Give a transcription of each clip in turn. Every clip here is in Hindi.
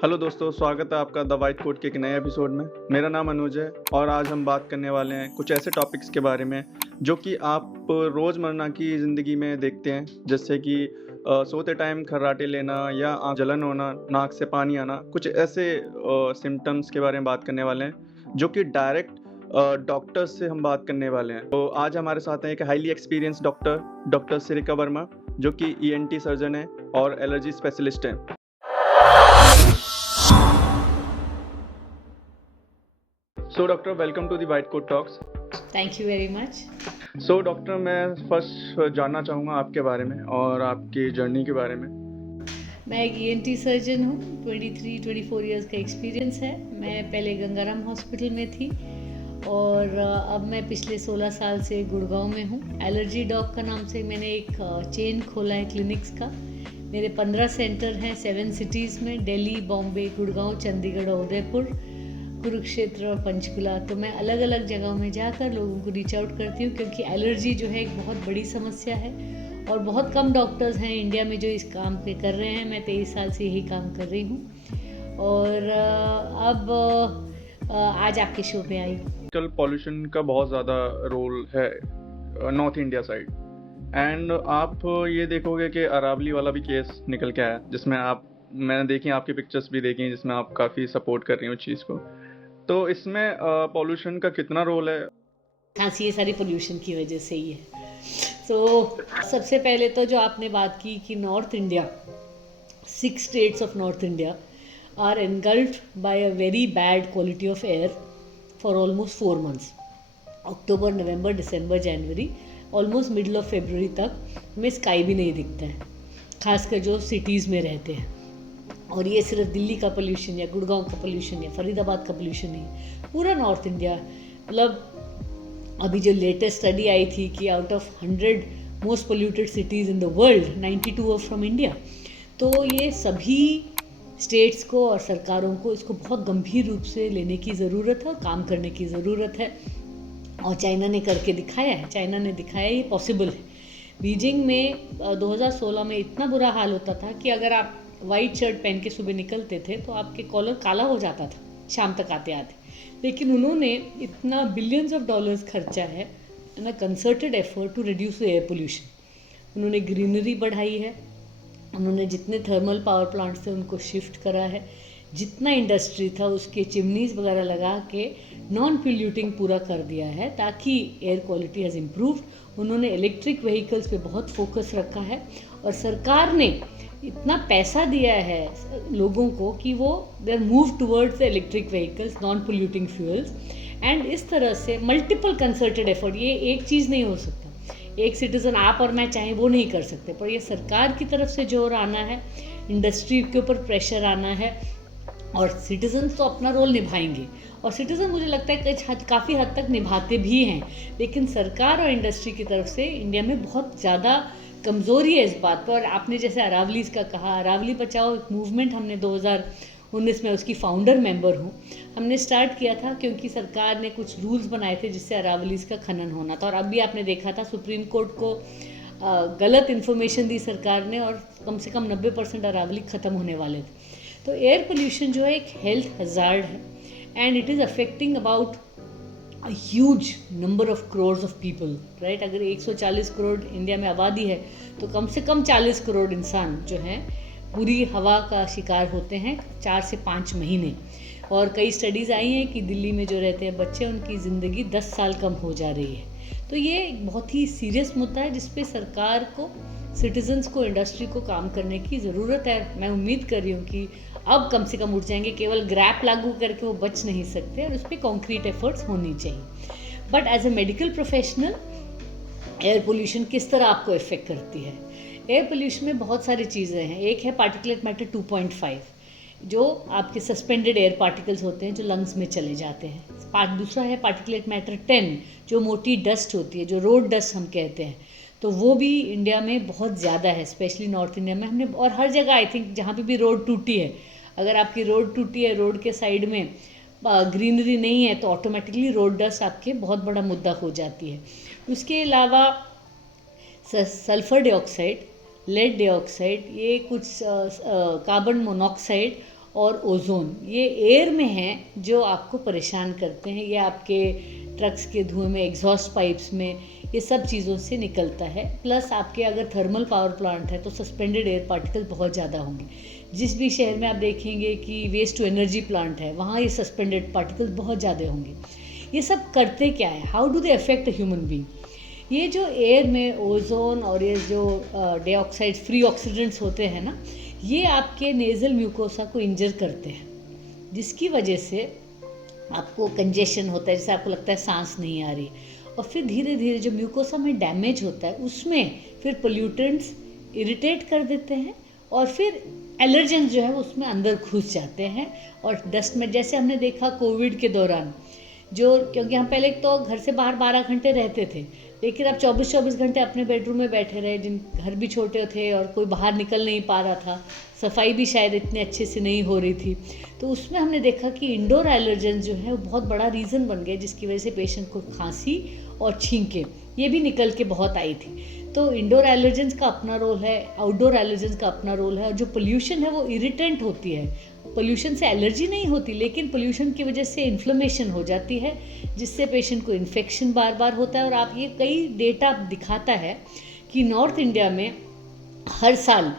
हेलो दोस्तों, स्वागत है आपका द वाइट कोट के एक नए एपिसोड में। मेरा नाम अनुज है और आज हम बात करने वाले हैं कुछ ऐसे टॉपिक्स के बारे में जो कि आप रोज़मर्रा की ज़िंदगी में देखते हैं, जैसे कि सोते टाइम खर्राटे लेना या आँख जलन होना, नाक से पानी आना। कुछ ऐसे सिम्पटम्स के बारे में बात करने वाले हैं जो कि डायरेक्ट डॉक्टर्स से हम बात करने वाले हैं। तो आज हमारे साथ हैं एक highly experienced doctor Sirika Verma, जो कि ईएनटी सर्जन है और एलर्जी स्पेशलिस्ट हैं। So doctor, welcome to the white coat talks. Thank you very much. So doctor, मैं फर्स्ट जानना चाहूँगा आपके बारे में और आपकी जर्नी के बारे में। मैं एक ईएनटी सर्जन हूँ। 23-24 इयर्स का एक्सपीरियंस है। मैं पहले गंगाराम हॉस्पिटल में थी और अब मैं पिछले 16 साल से गुड़गांव में हूँ। एलर्जी डॉग का नाम से मैंने एक चेन खोला है क्लिनिक्स का। मेरे 15 सेंटर हैं 7 सिटीज़ में, दिल्ली, बॉम्बे, गुड़गांव, चंडीगढ़ और उदयपुर, कुरुक्षेत्र और पंचकुला। तो मैं अलग अलग जगहों में जाकर लोगों को रीच आउट करती हूँ, क्योंकि एलर्जी जो है एक बहुत बड़ी समस्या है और बहुत कम डॉक्टर्स हैं इंडिया में जो इस काम पे कर रहे हैं। मैं 23 साल से यही काम कर रही हूँ और अब आज आपके शो पे आई। कल पॉल्यूशन का बहुत ज़्यादा रोल है नॉर्थ इंडिया साइड, एंड आप ये देखोगे कि अरावली वाला भी केस निकल के आया, जिसमें मैंने देखी, आपकी पिक्चर्स भी देखी, जिसमें आप काफ़ी सपोर्ट कर रही हो उस चीज़ को। तो इसमें पॉल्यूशन का कितना रोल है? खांसी ये सारी पोल्यूशन की वजह से ही है। तो सबसे पहले तो जो आपने बात की कि north India, 6 states of north India are engulfed by a very bad quality of air for almost 4 months. October, November, December, January, almost middle of February तक हमें स्काई भी नहीं दिखता है, खासकर जो सिटीज़ में रहते हैं। और ये सिर्फ दिल्ली का पोल्यूशन या गुड़गांव का पोल्यूशन या फरीदाबाद का पोल्यूशन नहीं, पूरा नॉर्थ इंडिया। मतलब अभी जो लेटेस्ट स्टडी आई थी कि out of 100 most polluted cities in the world, 92 are from India. तो ये सभी स्टेट्स को और सरकारों को इसको बहुत गंभीर रूप से लेने की ज़रूरत है और काम करने की ज़रूरत है। और चाइना ने करके दिखाया है, चाइना ने दिखाया ये पॉसिबल है। बीजिंग में 2016 में इतना बुरा हाल होता था कि अगर आप वाइट शर्ट पहन के सुबह निकलते थे तो आपके कॉलर काला हो जाता था शाम तक आते आते। लेकिन उन्होंने इतना बिलियंस ऑफ डॉलर्स खर्चा है in a concerted effort to reduce the air pollution. उन्होंने ग्रीनरी बढ़ाई है, उन्होंने जितने थर्मल पावर प्लांट्स थे उनको शिफ्ट करा है, जितना इंडस्ट्री था उसके चिमनीज वगैरह लगा के नॉन पोल्यूटिंग पूरा कर दिया है, ताकि एयर क्वालिटी हैज़ इम्प्रूव्ड। उन्होंने इलेक्ट्रिक व्हीकल्स पे बहुत फोकस रखा है और सरकार ने इतना पैसा दिया है लोगों को कि वो they are move towards the electric vehicles, non polluting fuels. And इस तरह से मल्टीपल कंसर्टेड एफर्ट, ये एक चीज़ नहीं हो सकता, एक सिटीज़न आप और मैं चाहें वो नहीं कर सकते, पर ये सरकार की तरफ से जोर आना है, इंडस्ट्री के ऊपर प्रेशर आना है और सिटीजन्स तो अपना रोल निभाएंगे। और सिटीज़न मुझे लगता है कि काफ़ी हद तक निभाते भी हैं, लेकिन सरकार और इंडस्ट्री की तरफ से इंडिया में बहुत ज़्यादा कमज़ोरी है इस बात पर। और आपने जैसे अरावलीज का कहा, अरावली बचाओ एक मूवमेंट हमने 2019 में, उसकी फाउंडर मेंबर हूँ, हमने स्टार्ट किया था क्योंकि सरकार ने कुछ रूल्स बनाए थे जिससे अरावलीज का खनन होना था। और अभी आपने देखा था सुप्रीम कोर्ट को गलत इन्फॉर्मेशन दी सरकार ने और कम से कम 90% अरावली ख़त्म होने वाले थे। तो एयर पोल्यूशन जो है एक हेल्थ हजार्ड है and it is affecting about a huge number of crores of people, right? अगर 140 करोड़ इंडिया में आबादी है तो कम से कम 40 करोड़ इंसान जो हैं बुरी हवा का शिकार होते हैं 4 से 5 महीने। और कई स्टडीज़ आई हैं कि दिल्ली में जो रहते हैं बच्चे, उनकी ज़िंदगी 10 साल कम हो जा रही है। तो ये एक बहुत ही सीरियस मुद्दा है जिस पे सरकार को, सिटीजन्स को, इंडस्ट्री को काम करने की ज़रूरत है। मैं उम्मीद कर रही हूँ कि अब कम से कम उठ जाएंगे, केवल ग्रैप लागू करके वो बच नहीं सकते और उस पर कॉन्क्रीट एफर्ट्स होनी चाहिए। But as a medical professional, air pollution किस तरह आपको इफ़ेक्ट करती है? एयर पोल्यूशन में बहुत सारी चीज़ें हैं। एक है पार्टिकुलेट मैटर 2.5, जो आपके सस्पेंडेड एयर पार्टिकल्स होते हैं जो लंग्स में चले जाते हैं। दूसरा है पार्टिकुलेट मैटर 10, जो मोटी डस्ट होती है, जो रोड डस्ट हम कहते हैं। तो वो भी इंडिया में बहुत ज़्यादा है, स्पेशली नॉर्थ इंडिया में। हमने और हर जगह आई थिंक जहाँ पे भी रोड टूटी है, अगर आपकी रोड टूटी है, रोड के साइड में ग्रीनरी नहीं है, तो ऑटोमेटिकली रोड डस्ट आपके बहुत बड़ा मुद्दा हो जाती है। उसके अलावा सल्फ़र डाइऑक्साइड, लेड डाइऑक्साइड, ये कुछ कार्बन मोनोऑक्साइड और ओजोन, ये एयर में हैं जो आपको परेशान करते हैं। ये आपके ट्रक्स के धुएं में, एग्जॉस्ट पाइप्स में, ये सब चीज़ों से निकलता है। प्लस आपके अगर थर्मल पावर प्लांट है तो सस्पेंडेड एयर पार्टिकल बहुत ज़्यादा होंगे। जिस भी शहर में आप देखेंगे कि वेस्ट टू एनर्जी प्लांट है, वहाँ ये सस्पेंडेड पार्टिकल्स बहुत ज़्यादा होंगे। ये सब करते क्या है, how do they affect the human being? ये जो एयर में ओजोन और ये जो डाइऑक्साइड फ्री ऑक्सीडेंट्स होते हैं ना, ये आपके नेज़ल म्यूकोसा को इंजर करते हैं, जिसकी वजह से आपको कंजेशन होता है, जैसे आपको लगता है सांस नहीं आ रही। और फिर धीरे धीरे जो म्यूकोसा में डैमेज होता है उसमें फिर पोल्यूटेंट्स इरिटेट कर देते हैं और फिर एलर्जन जो है उसमें अंदर घुस जाते हैं। और डस्ट में जैसे हमने देखा कोविड के दौरान, जो क्योंकि हम पहले तो घर से बाहर 12 घंटे रहते थे, लेकिन अब 24-24 घंटे अपने बेडरूम में बैठे रहे, जिन घर भी छोटे थे और कोई बाहर निकल नहीं पा रहा था, सफाई भी शायद इतने अच्छे से नहीं हो रही थी, तो उसमें हमने देखा कि इंडोर एलर्जन जो है वो बहुत बड़ा रीज़न बन गया, जिसकी वजह से पेशेंट को खांसी और छींके ये भी निकल के बहुत आई थी। तो इंडोर एलर्जेंस का अपना रोल है, आउटडोर एलर्जेंस का अपना रोल है। और जो पोल्यूशन है वो इरिटेंट होती है। पोल्यूशन से एलर्जी नहीं होती, लेकिन पोल्यूशन की वजह से इन्फ्लेमेशन हो जाती है, जिससे पेशेंट को इन्फेक्शन बार बार होता है। और आप ये कई डेटा दिखाता है कि नॉर्थ इंडिया में हर साल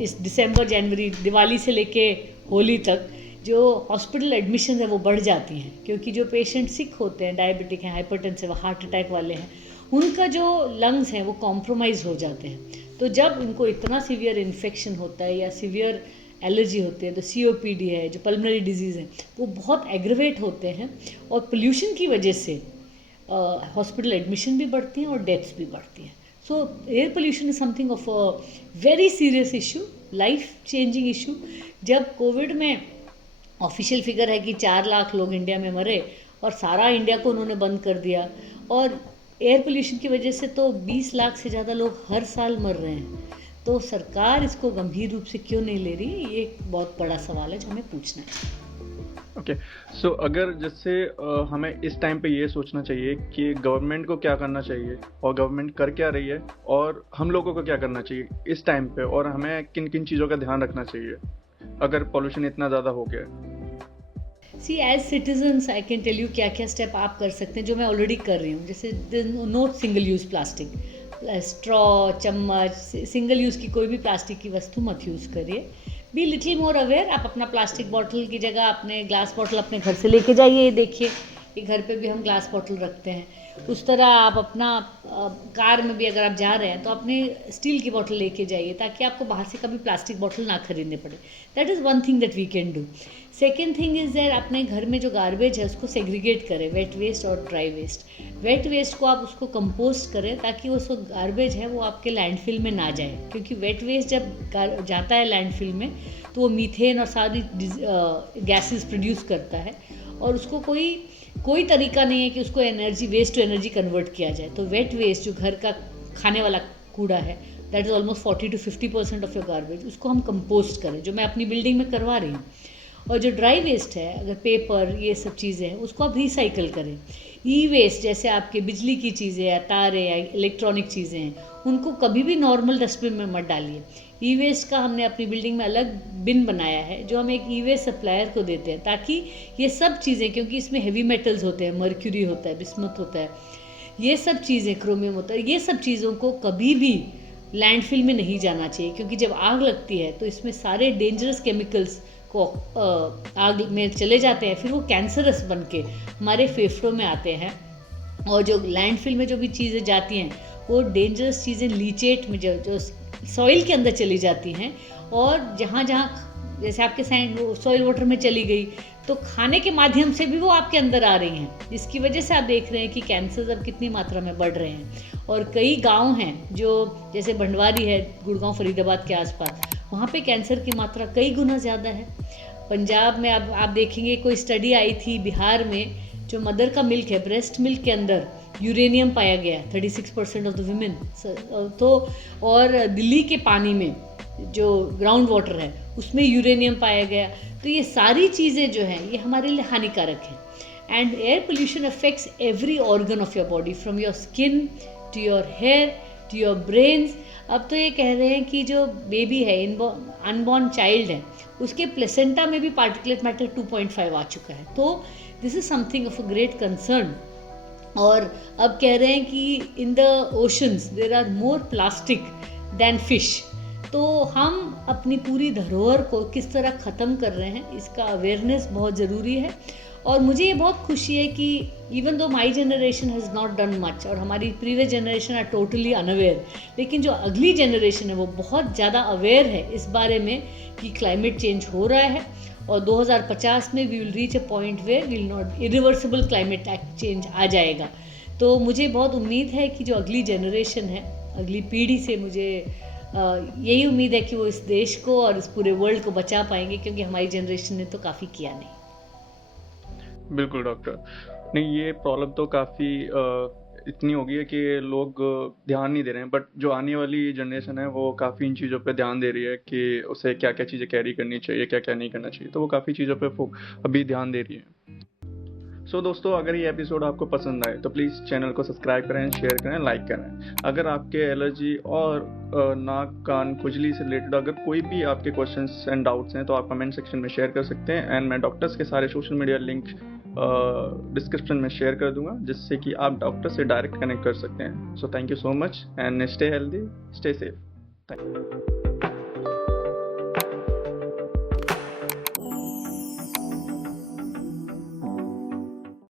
इस दिसंबर जनवरी दिवाली से लेके होली तक जो हॉस्पिटल एडमिशन है वो बढ़ जाती हैं, क्योंकि जो पेशेंट सिक होते हैं, डायबिटिक हैं, हाइपरटेंसिव, हार्ट अटैक वाले हैं, उनका जो लंग्स हैं वो कॉम्प्रोमाइज़ हो जाते हैं। तो जब उनको इतना सीवियर इन्फेक्शन होता है या सीवियर एलर्जी होती है, तो COPD है, जो पल्मोनरी डिजीज़ है, वो बहुत एग्रवेट होते हैं। और पोल्यूशन की वजह से हॉस्पिटल एडमिशन भी बढ़ती हैं और डेथ्स भी बढ़ती हैं। सो air pollution is something of a very serious issue, life changing issue. जब कोविड में ऑफिशियल फिगर है कि 4 लाख लोग इंडिया में मरे और सारा इंडिया को उन्होंने बंद कर दिया, और एयर पोल्यूशन की वजह से तो 20 लाख से ज़्यादा लोग हर साल मर रहे हैं। तो सरकार इसको गंभीर रूप से क्यों नहीं ले रही, ये एक बहुत बड़ा सवाल है जो हमें पूछना है। ओके, सो अगर जैसे हमें इस टाइम पे ये सोचना चाहिए कि गवर्नमेंट को क्या करना चाहिए और गवर्नमेंट कर क्या रही है, और हम लोगों को क्या करना चाहिए इस टाइम पे, और हमें किन किन चीज़ों का ध्यान रखना चाहिए अगर पॉल्यूशन इतना ज़्यादा हो गया है। See as citizens I can tell you क्या क्या स्टेप आप कर सकते हैं, जो मैं ऑलरेडी कर रही हूँ। जैसे no single use plastic, straw, चम्मच, सिंगल यूज़ की कोई भी प्लास्टिक की वस्तु मत यूज़ करिए। बी लिटिल मोर अवेयर, आप अपना प्लास्टिक बॉटल की जगह अपने ग्लास बॉटल अपने घर से लेके जाइए। ये देखिए, ये घर पे भी हम ग्लास बॉटल रखते हैं। उस तरह आप अपना कार में भी अगर आप जा रहे हैं तो अपने स्टील की बॉटल लेके जाइए, ताकि आपको बाहर से कभी प्लास्टिक बॉटल ना खरीदने पड़े। That is one thing that we can do. Second thing is that अपने घर में जो गार्बेज है उसको सेग्रीगेट करें, वेट वेस्ट और ड्राई वेस्ट। वेट वेस्ट को आप उसको कंपोस्ट करें, ताकि वो जो गार्बेज है वो आपके लैंडफिल में ना जाए, क्योंकि वेट वेस्ट जब जाता है लैंडफिल में तो वो मीथेन और सारी गैसेस प्रोड्यूस करता है, और उसको कोई तरीका नहीं है कि उसको energy, waste to energy convert किया जाए। तो वेट वेस्ट जो घर का खाने वाला कूड़ा है, that is almost 40 to 50% of your garbage, उसको हम कंपोस्ट करें, जो मैं अपनी बिल्डिंग में करवा रही हूँ। और जो ड्राई वेस्ट है, अगर पेपर, ये सब चीज़ें हैं, उसको आप रिसाइकल करें। ई वेस्ट जैसे आपके बिजली की चीज़ें या तारें या इलेक्ट्रॉनिक चीज़ें हैं, उनको कभी भी नॉर्मल डस्टबिन में मत डालिए। ई वेस्ट का हमने अपनी बिल्डिंग में अलग बिन बनाया है, जो हम एक ई वेस्ट सप्लायर को देते हैं, ताकि ये सब चीज़ें, क्योंकि इसमें हेवी मेटल्स होते हैं, मर्क्यूरी होता है, बिस्मथ होता है, ये सब चीज़ें, क्रोमियम होता है, ये सब चीज़ों को कभी भी लैंडफिल में नहीं जाना चाहिए, क्योंकि जब आग लगती है तो इसमें सारे डेंजरस केमिकल्स को आग में चले जाते हैं, फिर वो कैंसरस बन के हमारे फेफड़ों में आते हैं। और जो लैंडफिल में जो भी चीज़ें जाती हैं वो डेंजरस चीज़ें लीचेट में जो सॉइल के अंदर चली जाती हैं, और जहाँ जहाँ जैसे आपके सॉइल वाटर में चली गई तो खाने के माध्यम से भी वो आपके अंदर आ रही हैं, जिसकी वजह से आप देख रहे हैं कि कैंसर्स अब कितनी मात्रा में बढ़ रहे हैं। और कई गांव हैं जो जैसे भंडवारी है, गुड़गांव फरीदाबाद के आसपास, वहाँ पे कैंसर की मात्रा कई गुना ज़्यादा है। पंजाब में अब आप देखेंगे, कोई स्टडी आई थी बिहार में, जो मदर का मिल्क है, ब्रेस्ट मिल्क के अंदर यूरेनियम पाया गया 36% ऑफ द वुमेन। तो और दिल्ली के पानी में जो ग्राउंड वाटर है उसमें यूरेनियम पाया गया। तो ये सारी चीज़ें जो हैं ये हमारे लिए हानिकारक हैं। And air pollution affects every organ of your body, from your skin to your hair to your brains. अब तो ये कह रहे हैं कि जो बेबी है, अनबॉर्न चाइल्ड है, उसके प्लेसेंटा में भी पार्टिकुलेट मैटर 2.5 आ चुका है। तो this is something of a great concern. और अब कह रहे हैं कि in the oceans there are more plastic than fish. तो हम अपनी पूरी धरोहर को किस तरह ख़त्म कर रहे हैं, इसका अवेयरनेस बहुत ज़रूरी है। और मुझे ये बहुत खुशी है कि even though my generation has not done much और हमारी previous generation are totally unaware, लेकिन जो अगली जनरेशन है वो बहुत ज़्यादा अवेयर है इस बारे में कि क्लाइमेट चेंज हो रहा है। और 2050 में we will reach a point where will not irreversible climate change आ जाएगा। तो मुझे बहुत उम्मीद है कि जो अगली जनरेशन है, अगली पीढ़ी से मुझे यही उम्मीद है कि वो इस देश को और इस पूरे वर्ल्ड को बचा पाएंगे, क्योंकि हमारी जनरेशन ने तो काफ़ी किया नहीं। बिल्कुल डॉक्टर, नहीं ये प्रॉब्लम तो काफ़ी इतनी हो गई है कि लोग ध्यान नहीं दे रहे हैं, बट जो आने वाली जनरेशन है वो काफ़ी इन चीज़ों पे ध्यान दे रही है कि उसे क्या क्या चीज़ें कैरी करनी चाहिए, क्या क्या नहीं करना चाहिए, तो वो काफ़ी चीज़ों पे अभी ध्यान दे रही है। सो दोस्तों, अगर ये एपिसोड आपको पसंद आए तो प्लीज़ चैनल को सब्सक्राइब करें, शेयर करें, लाइक करें। अगर आपके एलर्जी और नाक कान खुजली से रिलेटेड अगर कोई भी आपके क्वेश्चंस एंड डाउट्स हैं तो आप कमेंट सेक्शन में शेयर कर सकते हैं, एंड मैं डॉक्टर्स के सारे सोशल मीडिया लिंक डिस्क्रिप्शन में शेयर कर दूंगा, जिससे कि आप डॉक्टर से डायरेक्ट कनेक्ट कर सकते हैं। So thank you so much and stay healthy, stay safe. Thank you.